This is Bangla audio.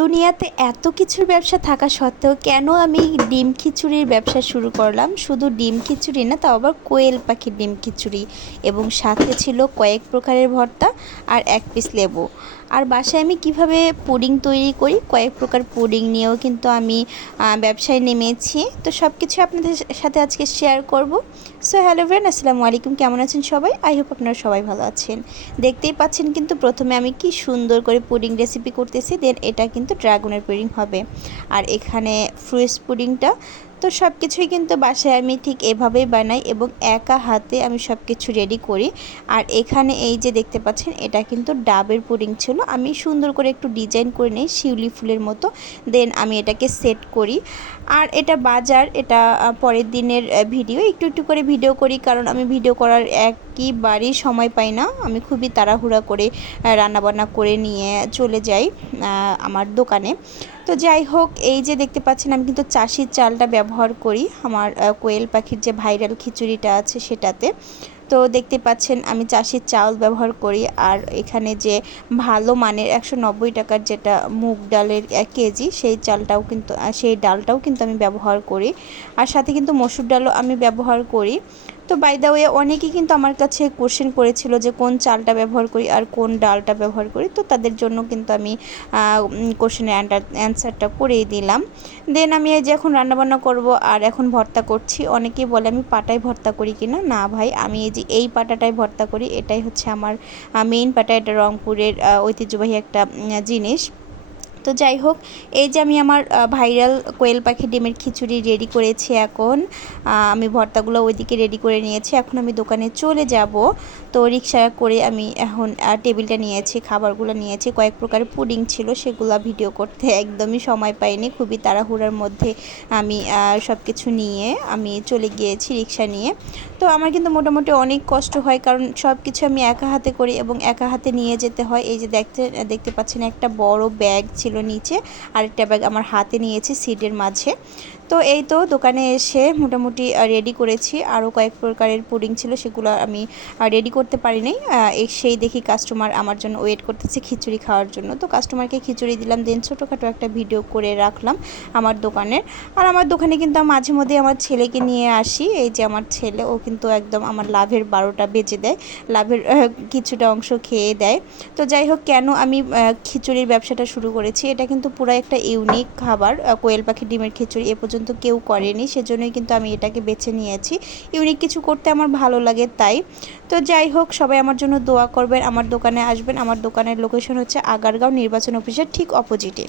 দুনিয়াতে এত কিছুর ব্যবসা থাকা সত্ত্বেও কেন আমি ডিম খিচুড়ির ব্যবসা শুরু করলাম? শুধু ডিম খিচুড়ি না, তাও আবার কোয়েল পাখির ডিম খিচুড়ি, এবং সাথে ছিল কয়েক প্রকারের ভর্তা আর 1 পিস লেবু। আর বাসায় আমি কিভাবে পুডিং তৈরি করি, কয়েক প্রকার পুডিং নিয়েও কিন্তু আমি ব্যবসায় নেমেছি। তো সব কিছু আপনাদের সাথে আজকে শেয়ার করব। সো হ্যালো ফ্রেন্ড, আসসালামু আলাইকুম। কেমন আছেন সবাই? আই হোপ আপনারা সবাই ভালো আছেন। দেখতেই পাচ্ছেন কিন্তু প্রথমে আমি কি সুন্দর করে পুডিং রেসিপি করতেছি, দেন এটা কিন্তু ড্রাগনের পুডিং হবে। আর এখানে ফ্রুটস পুডিংটা, তো সব কিছুই কিন্তু বাসায় আমি ঠিক এভাবেই বানাই এবং একা হাতে আমি সব কিছু রেডি করি। আর এখানে এই যে দেখতে পাচ্ছেন, এটা কিন্তু ডাবের পুডিং ছিল। আমি সুন্দর করে একটু ডিজাইন করে নিই শিউলি ফুলের মতো, দেন আমি এটাকে সেট করি। আর এটা বাজার, এটা পরের দিনের ভিডিও, একটু একটু করে ভিডিও করি, কারণ আমি ভিডিও করার একবারই সময় পাই না। আমি খুবই তাড়াহুড়া করে রান্নাবান্না করে নিয়ে চলে যাই আমার দোকানে। তো যাই হোক, এই যে দেখতে পাচ্ছেন আমি কিন্তু চাষির চালটা ব্যবহার করি আমার কোয়েল পাখির যে ভাইরাল খিচুড়িটা আছে সেটাতে। তো দেখতে পাচ্ছেন আমি চাষির চাল ব্যবহার করি। আর এখানে যে ভালো মানের 190 টাকার যেটা মুগ ডালের 1 কেজি, সেই চালটাও কিন্তু সেই ডালটাও কিন্তু আমি ব্যবহার করি। আর সাথে কিন্তু মসুর ডালও আমি ব্যবহার করি। তো বাই দ্য ওয়ে, অনেকেই কিন্তু আমার কাছে কোশ্চেন করেছিল যে কোন চালটা ব্যবহার করি আর কোন ডালটা ব্যবহার করি। তো তাদের জন্য কিন্তু আমি কোশ্চেনের অ্যান্সারটা করেই দিলাম। দেন আমি এই যে এখন রান্নাবান্না করব আর এখন ভর্তা করছি। অনেকেই বলে আমি পাটায় ভর্তা করি কিনা। না ভাই, আমি এই যে এই পাটাটায় ভর্তা করি, এটাই হচ্ছে আমার মেইন পাটা। এটা রংপুরের ঐতিহ্যবাহী একটা জিনিস। তো যাই হোক, এই যে আমি আমার ভাইরাল কোয়েল পাখি ডিমের খিচুড়ি রেডি করেছি। এখন আমি ভর্তাগুলো ওইদিকে রেডি করে নিয়েছি। এখন আমি দোকানে চলে যাব। তো রিক্সা করে আমি এখন টেবিলটা নিয়েছি, খাবারগুলো নিয়েছি, কয়েক প্রকারের পুডিং ছিল, সেগুলো ভিডিও করতে একদমই সময় পাইনি। খুবই তাড়াহুড়ার মধ্যে আমি সব কিছু নিয়ে আমি চলে গিয়েছি রিক্সা নিয়ে। তো আমার কিন্তু মোটামুটি অনেক কষ্ট হয়, কারণ সব কিছু আমি একা হাতে করি এবং একা হাতে নিয়ে যেতে হয়। এই যে দেখতে পাচ্ছেন একটা বড় ব্যাগ ছিল নিচে, আরেকটা ব্যাগ আমার হাতে নিয়েছি সিটের মাঝে। তো এই তো দোকানে এসে মোটামুটি রেডি করেছি। আরও কয়েক প্রকারের পুডিং ছিল, সেগুলো আমি রেডি করতে পারিনি। সেই দেখি কাস্টমার আমার জন্য ওয়েট করতেছে খিচুড়ি খাওয়ার জন্য। তো কাস্টমারকে খিচুড়ি দিলাম, দেন ছোটোখাটো একটা ভিডিও করে রাখলাম আমার দোকানের। আর আমার দোকানে কিন্তু মাঝে মধ্যে আমার ছেলেকে নিয়ে আসি। এই যে আমার ছেলে, ও কিন্তু একদম আমার লাভের 12টা বেজে দেয়, লাভের কিছুটা অংশ খেয়ে দেয়। তো যাই হোক, কেন আমি খিচুড়ির ব্যবসাটা শুরু করেছি, এটা কিন্তু পুরো একটা ইউনিক খাবার। কোয়েল পাখির ডিমের খিচুড়ি এ পর্যন্ত কেউ করেনি, সেজন্যই কিন্তু আমি এটাকে বেছে নিয়েছি। ইউনিক কিছু করতে আমার ভালো লাগে তাই। তো যাই হোক, সবাই আমার জন্য দোয়া করবেন, আমার দোকানে আসবেন। আমার দোকানের লোকেশন হচ্ছে আগারগাঁও নির্বাচন অফিসের ঠিক অপোজিটে।